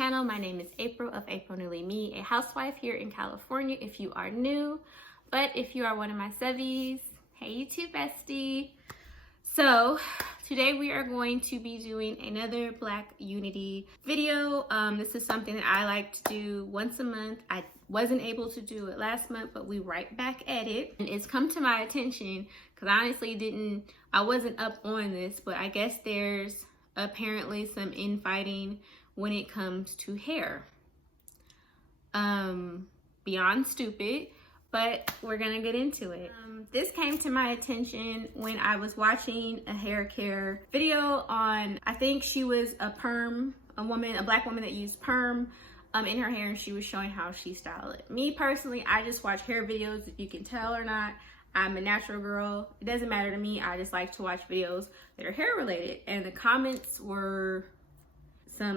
channel. My name is April of April Newly Me, a housewife here in California if you are new. But if you are one of my subbies, hey YouTube bestie. So today we are going to be doing another Black Unity video. This is something that I like to do once a month. I wasn't able to do it last month, but we right back at it. And it's come to my attention because I honestly I wasn't up on this, but I guess there's apparently some infighting when it comes to hair. Beyond stupid, but we're gonna get into it. This came to my attention when I was watching a hair care video on, I think she was a Black woman that used perm in her hair, and she was showing how she styled it. Me personally, I just watch hair videos. If you can tell or not, I'm a natural girl. It doesn't matter to me. I just like to watch videos that are hair related. And the comments were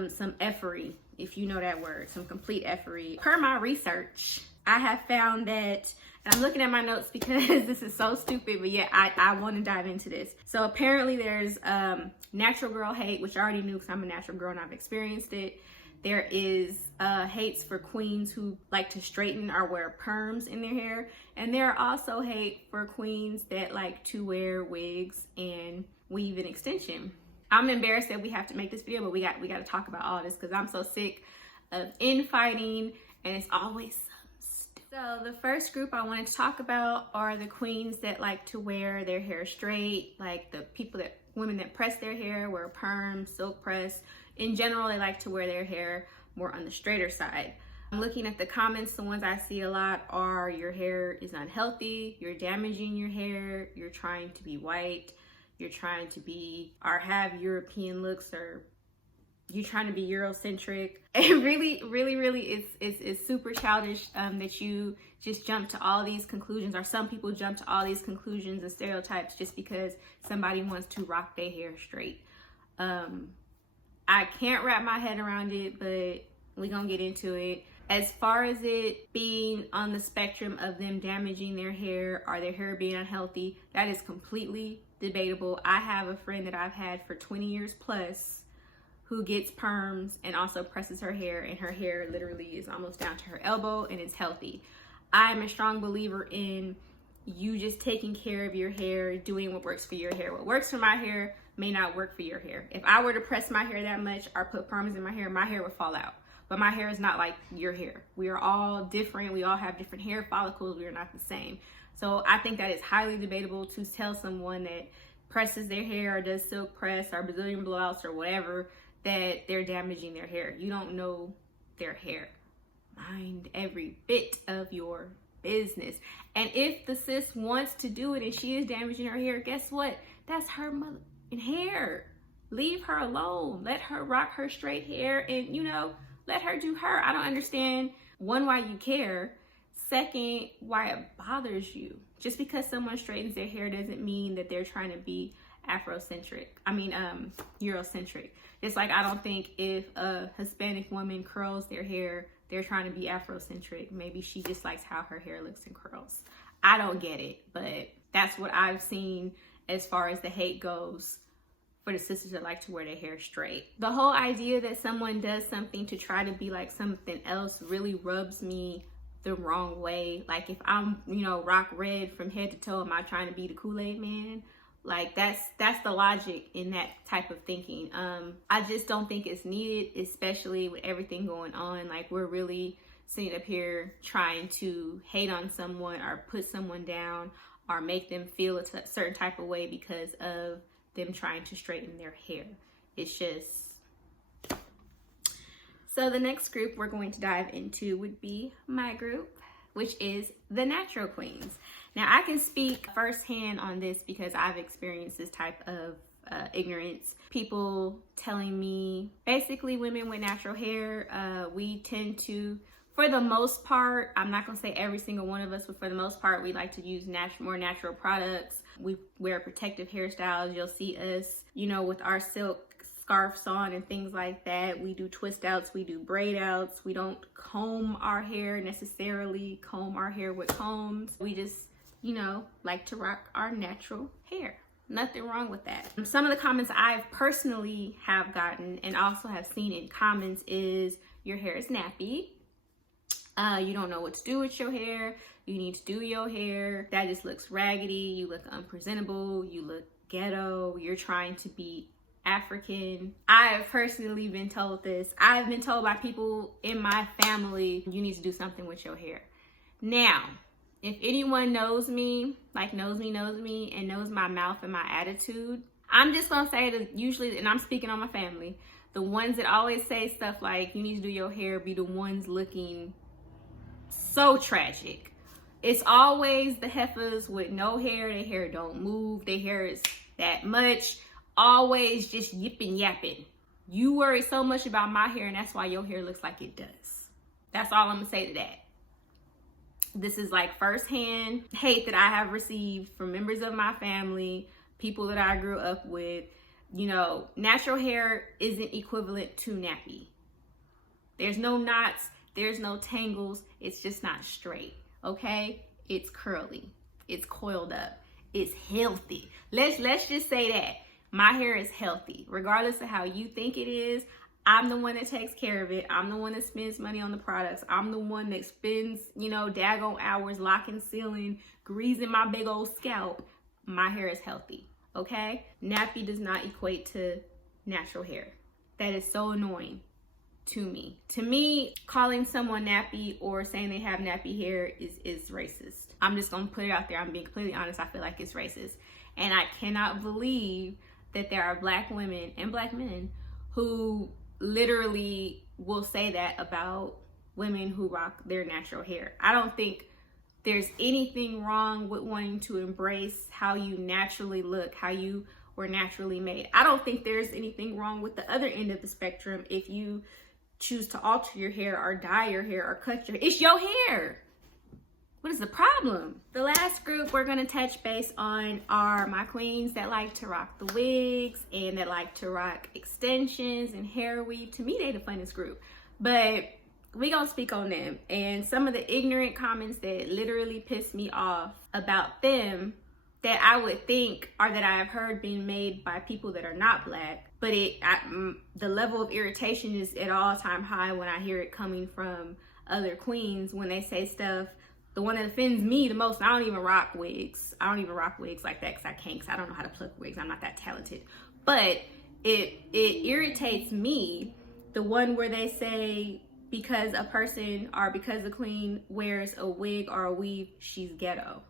some effery, if you know that word, some complete effery. Per my research, I have found that, and I'm looking at my notes because this is so stupid, but yeah, I want to dive into this. So apparently there's natural girl hate, which I already knew because I'm a natural girl and I've experienced it. There is hates for queens who like to straighten or wear perms in their hair. And there are also hate for queens that like to wear wigs and weave an extension. I'm embarrassed that we have to make this video, but we got to talk about all this because I'm so sick of infighting and it's always something stupid. So the first group I wanted to talk about are the queens that like to wear their hair straight, like the women that press their hair, wear perm, silk press. In general, they like to wear their hair more on the straighter side. I'm looking at the comments. The ones I see a lot are your hair is unhealthy, you're damaging your hair, you're trying to be white, you're trying to be or have European looks, or you're trying to be Eurocentric. It really is super childish that you just jump to all these conclusions, or some people jump to all these conclusions and stereotypes just because somebody wants to rock their hair straight. I can't wrap my head around it, but we're gonna get into it. As far as it being on the spectrum of them damaging their hair or their hair being unhealthy, that is completely debatable. I have a friend that I've had for 20 years plus who gets perms and also presses her hair, and her hair literally is almost down to her elbow and it's healthy. I'm a strong believer in you just taking care of your hair, doing what works for your hair. What works for my hair may not work for your hair. If I were to press my hair that much or put perms in my hair would fall out. But my hair is not like your hair. We are all different. We all have different hair follicles. We are not the same. So I think that is highly debatable to tell someone that presses their hair or does silk press or Brazilian blowouts or whatever that they're damaging their hair. You don't know their hair. Mind every bit of your business. And if the sis wants to do it and she is damaging her hair, guess what? That's her mother and hair. Leave her alone. Let her rock her straight hair and, let her do her. I don't understand, one, why you care. Second, why it bothers you. Just because someone straightens their hair doesn't mean that they're trying to be Eurocentric. It's like, I don't think if a Hispanic woman curls their hair, they're trying to be Afrocentric. Maybe she just likes how her hair looks in curls. I don't get it, but that's what I've seen as far as the hate goes for the sisters that like to wear their hair straight. The whole idea that someone does something to try to be like something else really rubs me the wrong way. Like if I'm, rock red from head to toe, am I trying to be the Kool-Aid man? Like that's the logic in that type of thinking. I just don't think it's needed, especially with everything going on. Like we're really sitting up here trying to hate on someone or put someone down or make them feel a certain type of way because of them trying to straighten their hair. It's just... So the next group we're going to dive into would be my group, which is the natural queens. Now I can speak firsthand on this because I've experienced this type of ignorance. People telling me, basically women with natural hair, we tend to, for the most part, I'm not gonna say every single one of us, but for the most part, we like to use more natural products. We wear protective hairstyles. You'll see us, with our silk scarves on and things like that. We do twist outs, we do braid outs. We don't comb our hair necessarily, comb our hair with combs. We just, like to rock our natural hair. Nothing wrong with that. Some of the comments I've personally have gotten and also have seen in comments is, your hair is nappy. You don't know what to do with your hair. You need to do your hair. That just looks raggedy. You look unpresentable. You look ghetto. You're trying to be African. I have personally been told this. I've been told by people in my family, you need to do something with your hair. Now, if anyone knows me, knows me, and knows my mouth and my attitude, I'm just gonna say that usually, and I'm speaking on my family, the ones that always say stuff like, you need to do your hair, be the ones looking so tragic. It's always the heifers with no hair. Their hair don't move. Their hair is that much. Always just yipping yapping. You worry so much about my hair, and that's why your hair looks like it does. That's all I'm gonna say to that. This is like firsthand hate that I have received from members of my family, people that I grew up with. You know, natural hair isn't equivalent to nappy. There's no knots, there's no tangles, it's just not straight, okay? It's curly, it's coiled up, it's healthy. Let's just say that. My hair is healthy, regardless of how you think it is. I'm the one that takes care of it. I'm the one that spends money on the products. I'm the one that spends, daggone hours locking, sealing, greasing my big old scalp. My hair is healthy, okay? Nappy does not equate to natural hair. That is so annoying to me. To me, calling someone nappy or saying they have nappy hair is racist. I'm just gonna put it out there. I'm being completely honest. I feel like it's racist. And I cannot believe that there are Black women and Black men who literally will say that about women who rock their natural hair. I don't think there's anything wrong with wanting to embrace how you naturally look, how you were naturally made. I don't think there's anything wrong with the other end of the spectrum if you choose to alter your hair or dye your hair or cut your hair. It's your hair. What is the problem? The last group we're gonna touch base on are my queens that like to rock the wigs and that like to rock extensions and hair weave. To me, they the funnest group. But we gonna speak on them and some of the ignorant comments that literally piss me off about them that I would think or that I have heard being made by people that are not Black. But the level of irritation is at all-time high when I hear it coming from other queens when they say stuff. The one that offends me the most, I don't even rock wigs. I don't even rock wigs like that because I can't, because I don't know how to pluck wigs. I'm not that talented. But it irritates me, the one where they say because a person or because a queen wears a wig or a weave, she's ghetto.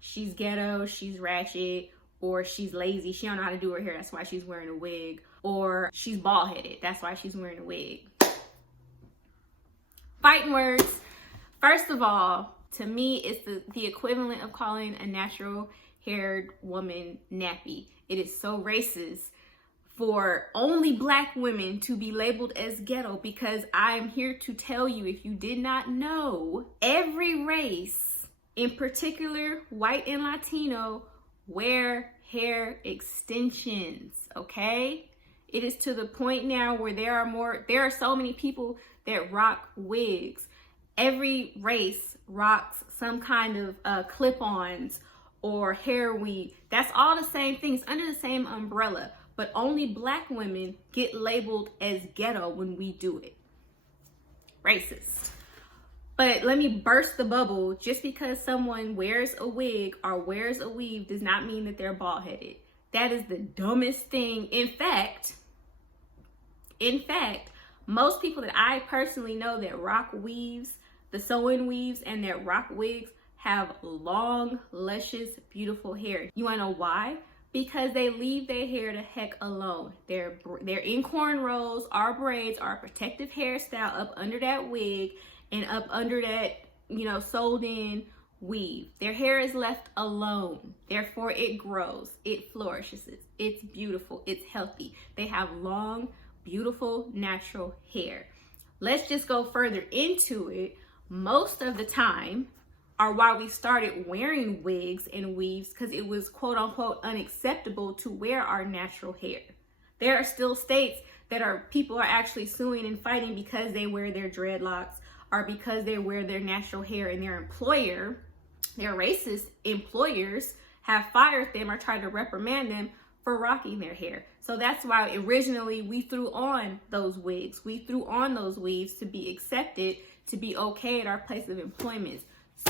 She's ghetto, she's ratchet, or she's lazy. She don't know how to do her hair, that's why she's wearing a wig. Or she's bald-headed, that's why she's wearing a wig. Fighting words. First of all, to me, it's the equivalent of calling a natural haired woman nappy. It is so racist for only Black women to be labeled as ghetto, because I'm here to tell you, if you did not know, every race, in particular white and Latino, wear hair extensions, okay? It is to the point now where there are so many people that rock wigs. Every race rocks some kind of clip-ons or hair weave. That's all the same things under the same umbrella, but only Black women get labeled as ghetto when we do it. Racist. But let me burst the bubble. Just because someone wears a wig or wears a weave does not mean that they're bald-headed. That is the dumbest thing. In fact, most people that I personally know that rock weaves, the sew-in weaves, and that rock wigs have long, luscious, beautiful hair. You wanna know why? Because they leave their hair the heck alone. They're in cornrows or braids or a protective hairstyle up under that wig and up under that, sewed-in weave. Their hair is left alone. Therefore, it grows, it flourishes, it's beautiful, it's healthy. They have long, beautiful, natural hair. Let's just go further into it. Most of the time, or why we started wearing wigs and weaves, because it was quote unquote unacceptable to wear our natural hair. There are still states that people are actually suing and fighting because they wear their dreadlocks or because they wear their natural hair, and their racist employers have fired them or tried to reprimand them for rocking their hair. So that's why originally we threw on those wigs. We threw on those weaves to be accepted, to be okay at our place of employment.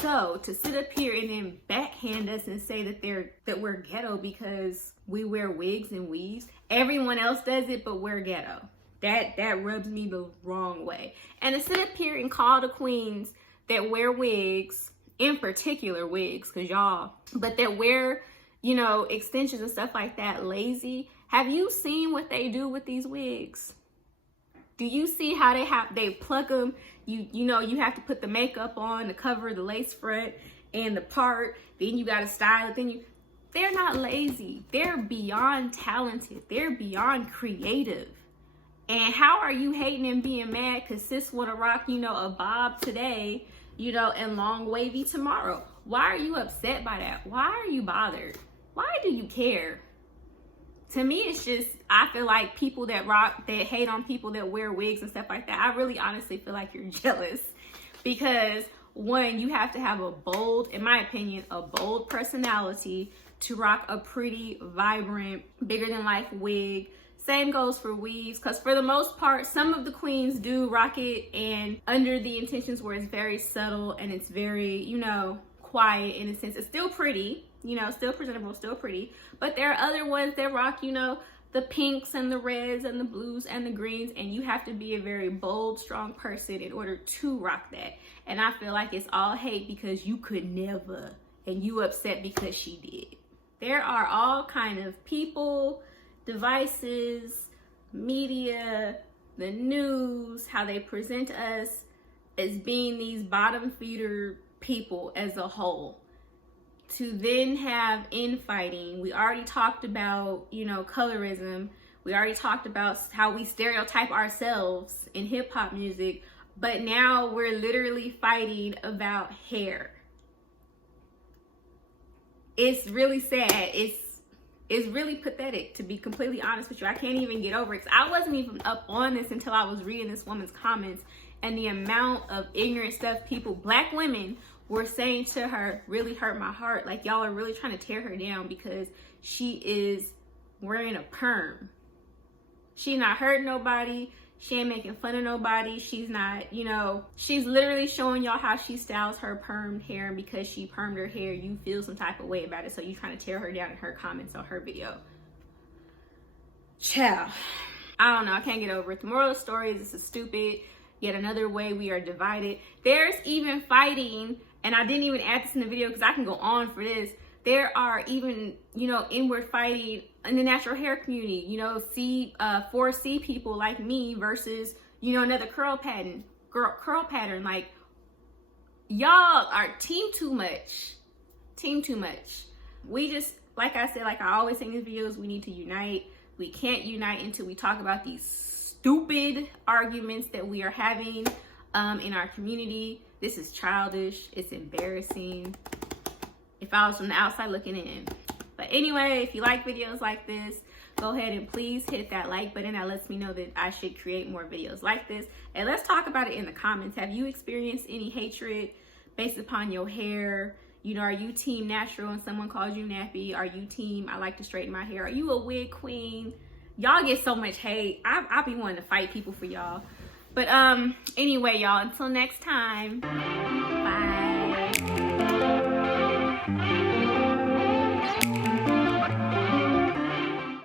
So to sit up here and then backhand us and say that we're ghetto because we wear wigs and weaves. Everyone else does it, but we're ghetto. That rubs me the wrong way. And to sit up here and call the queens that wear wigs, in particular wigs, but that wear, you know, extensions and stuff like that, lazy. Have you seen what they do with these wigs? Do you see how they pluck them? You know, you have to put the makeup on to cover the lace front and the part. Then you got to style it. They're not lazy. They're beyond talented. They're beyond creative. And how are you hating and being mad because sis want to rock, you know, a bob today, you know, and long wavy tomorrow? Why are you upset by that? Why are you bothered? Why do you care? To me, it's just, I feel like people that hate on people that wear wigs and stuff like that, I really honestly feel like you're jealous. Because one, you have to have a bold, in my opinion, a bold personality to rock a pretty, vibrant, bigger than life wig. Same goes for weaves, because for the most part, some of the queens do rock it and under the intentions where it's very subtle and it's very, you know, quiet in a sense. It's still pretty, you know, still presentable, still pretty. But there are other ones that rock, you know, the pinks and the reds and the blues and the greens, and you have to be a very bold, strong person in order to rock that. And I feel like it's all hate because you could never, and you upset because she did. There are all kind of people, devices, media, the news, how they present us as being these bottom feeder people as a whole. To then have infighting. We already talked about, you know, colorism. We already talked about how we stereotype ourselves in hip hop music, but now we're literally fighting about hair. It's really sad. It's really pathetic, to be completely honest with you. I can't even get over it. I wasn't even up on this until I was reading this woman's comments, and the amount of ignorant stuff people, black women, were saying to her really hurt my heart. Like, y'all are really trying to tear her down because she is wearing a perm. She's not hurting nobody. She ain't making fun of nobody. She's not, you know, she's literally showing y'all how she styles her permed hair, and because she permed her hair, you feel some type of way about it. So you trying to tear her down in her comments on her video. Ciao. I don't know. I can't get over it. The moral of the story is this is stupid. Yet another way we are divided. There's even fighting, and I didn't even add this in the video because I can go on for this. There are even, you know, inward fighting in the natural hair community. You know, 4C people like me versus, you know, another curl pattern. Like, y'all are team too much. Team too much. We just, like I said, like I always say in these videos, we need to unite. We can't unite until we talk about these stupid arguments that we are having in our community. This is childish. It's embarrassing if I was from the outside looking in. But anyway, if you like videos like this, go ahead and please hit that like button. That lets me know that I should create more videos like this. And let's talk about it in the comments. Have you experienced any hatred based upon your hair? You know, are you team natural and someone calls you nappy? Are you team I like to straighten my hair? Are you a wig queen? Y'all get so much hate. I be wanting to fight people for y'all. But anyway, y'all, until next time.